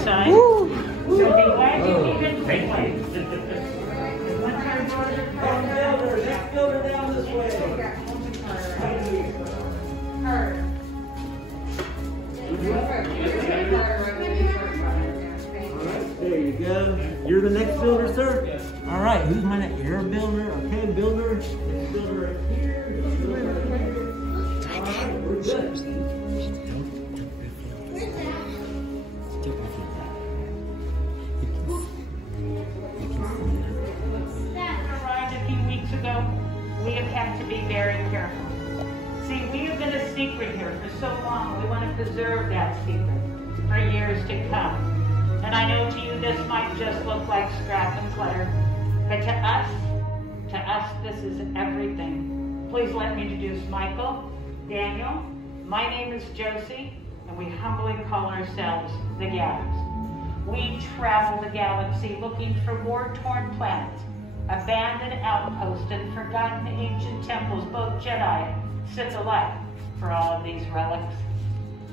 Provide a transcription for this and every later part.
outside. So be glad you even play. Next builder down this way. There you go. You're the next builder, sir? All right, who's my next? You're a builder, okay, builder. Next builder right here. Builder right here. All right, we're good. Arrived a few weeks ago. We have had to be very careful. See, we have been a secret here for so long. We want to preserve that secret for years to come. And I know to you this might just look like scrap and clutter, but to us, this is everything. Please let me introduce Michael, Daniel. My name is Josie, and we humbly call ourselves the Gathers. We travel the galaxy looking for war-torn planets, abandoned outposts, and forgotten ancient temples, both Jedi and Sith alike, for all of these relics.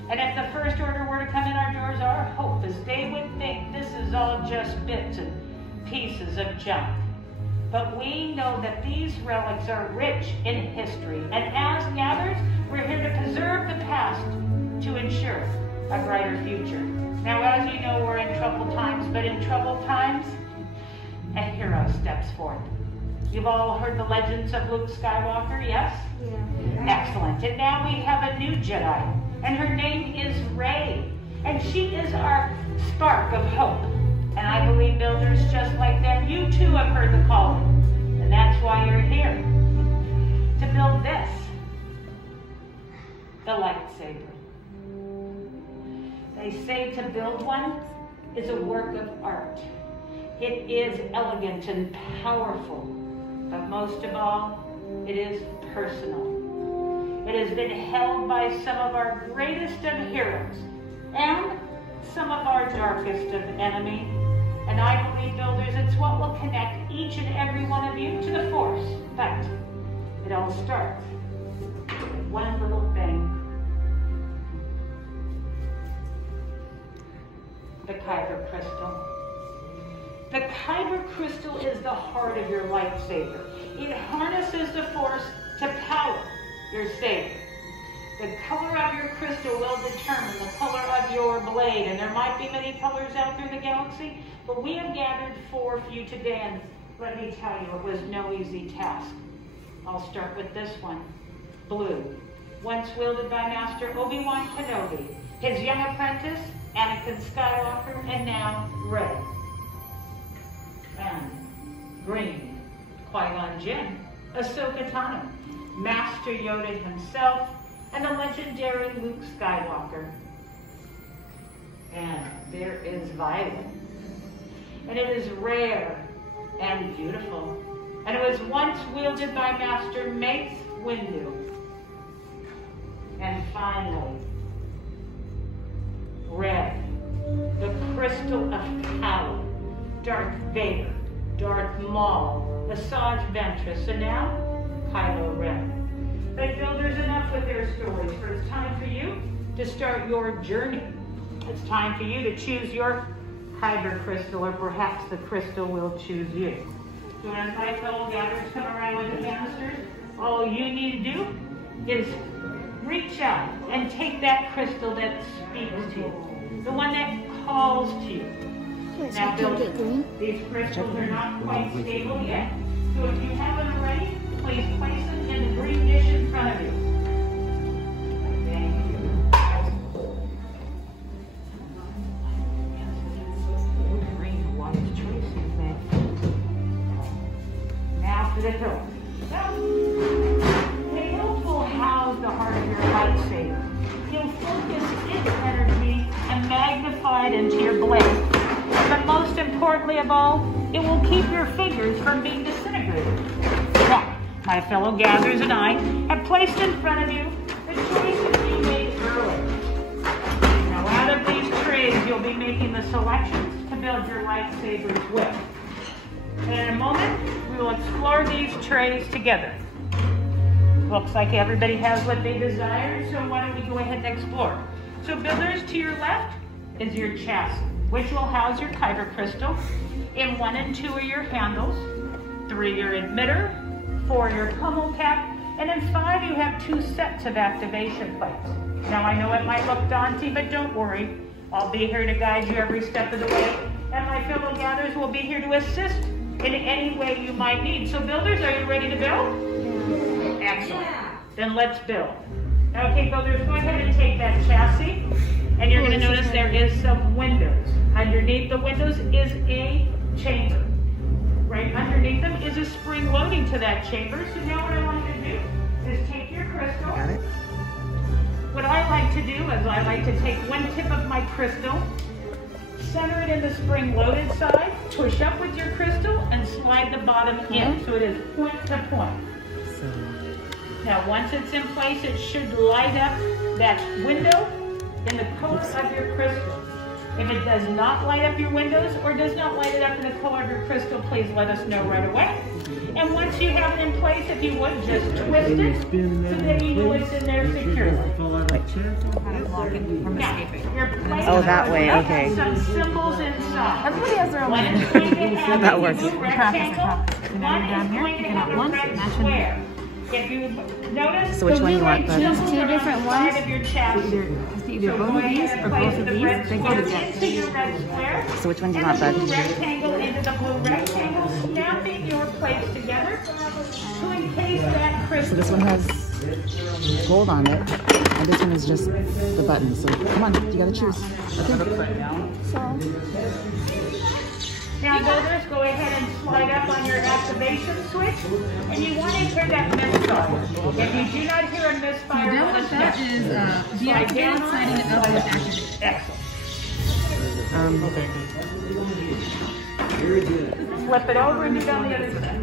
And if the First Order were to come in our doors, our hope is they would think this is all just bits and pieces of junk. But we know that these relics are rich in history, and as Gathers, we're here to preserve the past to ensure a brighter future. Now, as you know, we're in troubled times, but in troubled times, a hero steps forth. You've all heard the legends of Luke Skywalker, yes? Yeah. Excellent. And now we have a new Jedi, and her name is Rey, and she is our spark of hope. And I believe, builders, just like them, you too have heard the calling, and that's why you're here, to build this, the lightsaber. They say to build one is a work of art. It is elegant and powerful, but most of all, it is personal. It has been held by some of our greatest of heroes and some of our darkest of enemies. And I believe, builders, it's what will connect each and every one of you to the Force. But it all starts with one little thing. The Kyber crystal. The Kyber crystal is the heart of your lightsaber. It harnesses the Force to power your saber. The color of your crystal will determine the color of your blade, and there might be many colors out there in the galaxy, but we have gathered 4 for you today, and let me tell you, it was no easy task. I'll start with this one, blue. Once wielded by Master Obi-Wan Kenobi, his young apprentice, Anakin Skywalker, and now red. And green, Qui-Gon Jinn, Ahsoka Tano, Master Yoda himself, and the legendary Luke Skywalker. And there is violet. And it is rare and beautiful. And it was once wielded by Master Mace Windu. And finally, red, the crystal of power. Darth Vader, Darth Maul, Asajj Ventress, and now Kylo Ren. But builders, enough with their stories, for it's time for you to start your journey. It's time for you to choose your Kyber crystal, or perhaps the crystal will choose you. So as my fellow gatherers come around with the canisters, all you need to do is reach out and take that crystal that speaks to you, the one that calls to you. Now, builders, these crystals are not quite stable yet, so if you haven't already, please place them in the green dish in front of you. Thank you. Green, white choices, man. Now for the hilt. The hilt will house the heart of your lightsaber. You'll focus its energy and magnify it into your blade. But most importantly of all, it will keep your fingers from being disintegrated. Now, my fellow gatherers and I have placed in front of you the choices we made earlier. Now, out of these trays, you'll be making the selections to build your lightsabers with. And in a moment, we will explore these trays together. Looks like everybody has what they desire, so why don't we go ahead and explore. So builders, to your left is your chassis. which will house your kyber crystal. In 1 and 2 are your handles, 3 your emitter, 4 your pummel cap, and in 5 you have 2 sets of activation plates. Now I know it might look daunting, but don't worry. I'll be here to guide you every step of the way, and my fellow gatherers will be here to assist in any way you might need. So builders, are you ready to build? Yeah. Excellent. Yeah. Then let's build. Okay, builders, go ahead and take that chassis, and you're going to notice there is some windows. Underneath the windows is a chamber. Right underneath them is a spring loading to that chamber. So now what I want you to do is take your crystal. Got it. What I like to do is I like to take one tip of my crystal, center it in the spring loaded side, push up with your crystal, and slide the bottom in so it is point to point. Now once it's in place, it should light up that window in the color of your crystal. If it does not light up your windows or does not light it up in the color of your crystal, please let us know right away. And once you have it in place, if you would, just twist it so that you know it's in there securely. Oh, that way, okay. Some symbols inside. Everybody has their own One way. is going to have That works. a rectangle. One is going to have a red square. If you notice, So which one you want, bud? There's 2 different ones. of your chassis. Either both of these or both of these. They go together. So which one do you want, bud? Blue rectangle into the blue rectangle, snapping your plates together to encase that So crystal. this one has gold on it, and this one is just the button. So come on, you gotta choose. Now builders, go ahead and slide up on your activation switch, and you want to hear that misfire. If you do not hear a misfire, let us know. Slide down on it, slide up. Excellent. Flip it over and do it on the other side.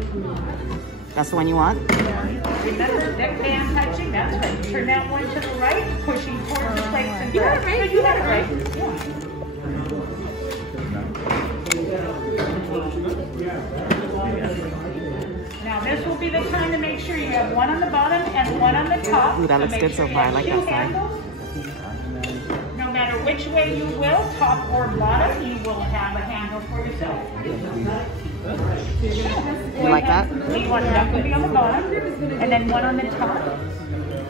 That's the one you want? Remember, neck band touching, that's right. Turn that one to the right, pushing towards the plates and you had it right. You had it right. Now this will be the time to make sure you have one on the bottom and one on the top. Ooh, that looks make good sure so far. I like you have that 2 side. handles. No matter which way you will, top or bottom, you will have a handle for yourself. You like that? You want that to be on the bottom, and then one on the top.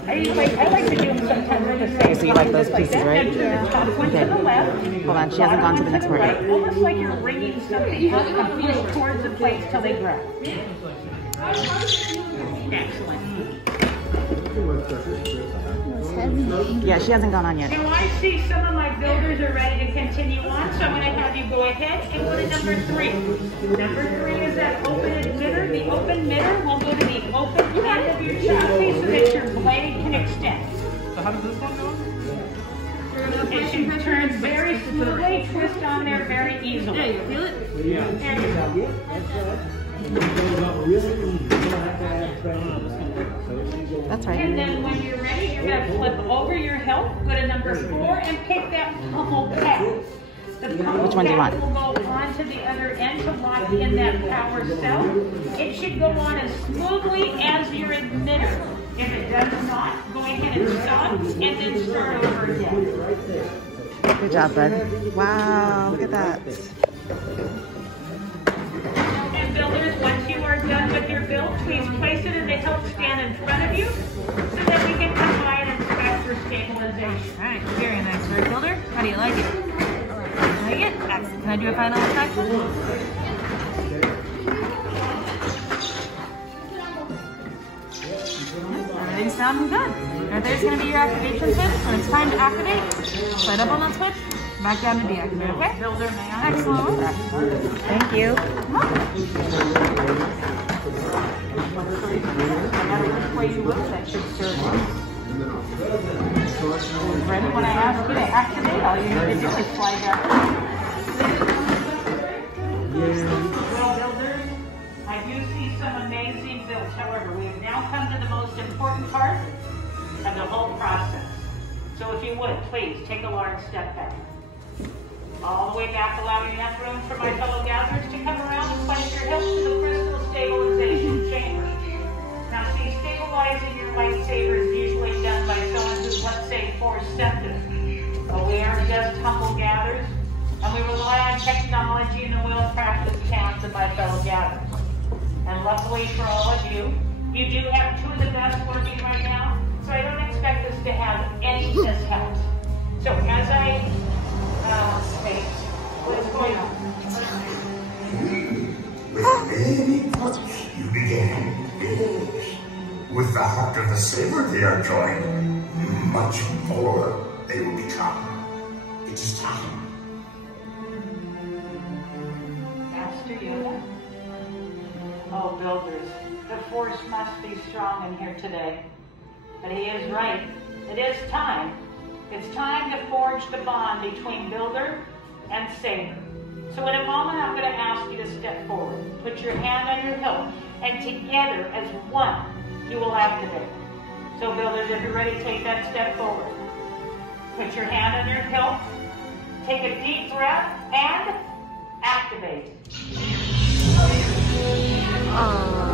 I like to do them sometimes with the same. Okay, so you like those like pieces, that. right? Then turn the top one to the left. Hold on, she hasn't gone to the next part yet. Right, almost like you're ringing something up and push towards the plates till they grab. Excellent. Yeah, she hasn't gone on yet. Now I see some of my builders are ready to continue on, so I'm going to have you go ahead and go to number 3. Number 3 is that open emitter. The open emitter will go to the open end of your chassis so that your blade can extend. So how does this one go? It should turn very smoothly, twist on there very easily. Yeah, you feel it? Yeah. There you go. That's right. And then when you're ready, you're going to flip over your hilt, go to number 4, and pick that pummel cap. The pummel Which one do you cap want? will go onto the other end to lock in that power cell. It should go on as smoothly as your emitter. If it does not, go ahead and stop and then start over again. Good job, bud. Wow, look at that. And builders, once you are done with your build, please place it in the hilt stand in front of you so that we can come by and inspect for stabilization. All right, very nice. Bird builder, how do you like it? Like it? Excellent. Can I do a final inspection? Everything's sounding good. Right there's going to be your activation switch. When it's time to activate, slide up on that switch, back down to deactivate, okay? Builder, may I? Excellent work. Thank you. No matter which way you look, that should serve you. Ready when I ask you to activate, all you need to do is slide that. Well, builders, I do see some amazing builds. However, we have now come to the most important part of the whole process. So if you would, please take a large step back. All the way back, allowing enough room for my fellow gatherers to come around and place your hips to the crystal stabilization chamber. Now see, stabilizing your lightsaber is usually done by someone who's, let's say, force sensitive. But we are just humble gatherers, and we rely on technology in the well-practiced hands of my fellow gatherers. And luckily for all of you, you do have two of the best working right now, so I don't expect us to have any mishaps. So as I, wait, what's going on? With many thoughts you began. With the heart of the saber they are joined. Much more they will become. It is time. Master Yoda? Oh, builders, the force must be strong in here today. But he is right. It is time. It's time to forge the bond between builder and saber. So in a moment, I'm going to ask you to step forward. Put your hand on your hilt, and together as one, you will activate. So builders, if you're ready, take that step forward. Put your hand on your hilt, take a deep breath, and activate.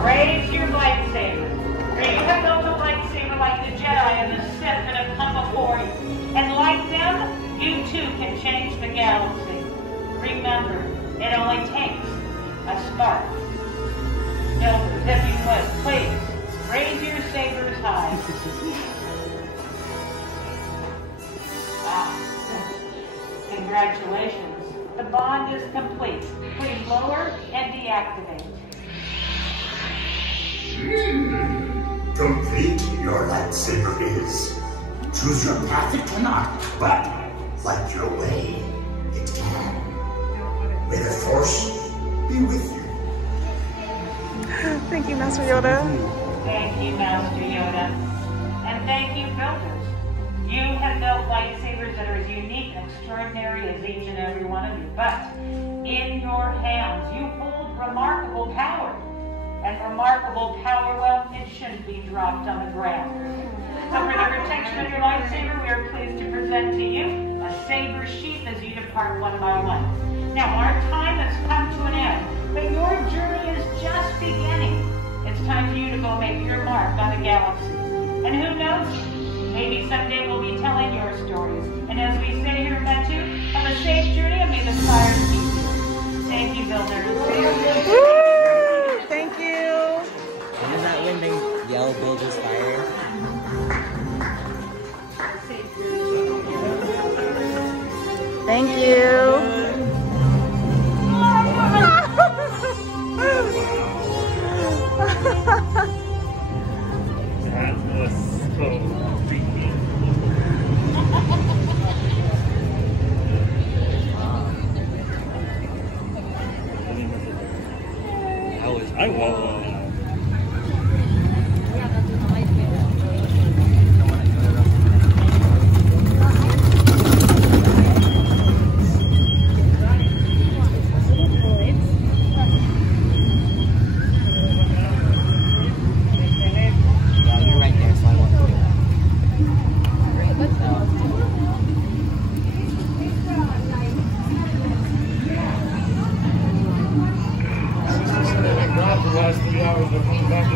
Raise your lightsaber. For you have built a lightsaber like the Jedi and the Sith that have come before you. And like them, you too can change the galaxy. Remember, it only takes a spark. Builders, if you would, please, raise your sabers high. Congratulations. The bond is complete. Please lower and deactivate. Complete your lightsaber is. Choose your path it cannot, but like your way, it can. May the Force be with you. Thank you, Master Yoda. Thank you, Master Yoda. And thank you, builders. You have built lightsabers that are as unique and extraordinary as each and every one of you. But in your hands, you hold remarkable power. And remarkable power, well, it shouldn't be dropped on the ground. So for the protection of your lightsaber, we are pleased to present to you a saber sheath as you depart one by one. Now, our time has come to an end, but your journey is just beginning. It's time for you to go make your mark on the galaxy. And who knows, maybe someday we'll be telling your stories. And as we say here in Batu, have a safe journey and may the fire keep you. Thank you, builders. Woo! Thank you. And is that when they yell builders fire? Thank you. That was so freaky. I won't. The last 3 hours of coming back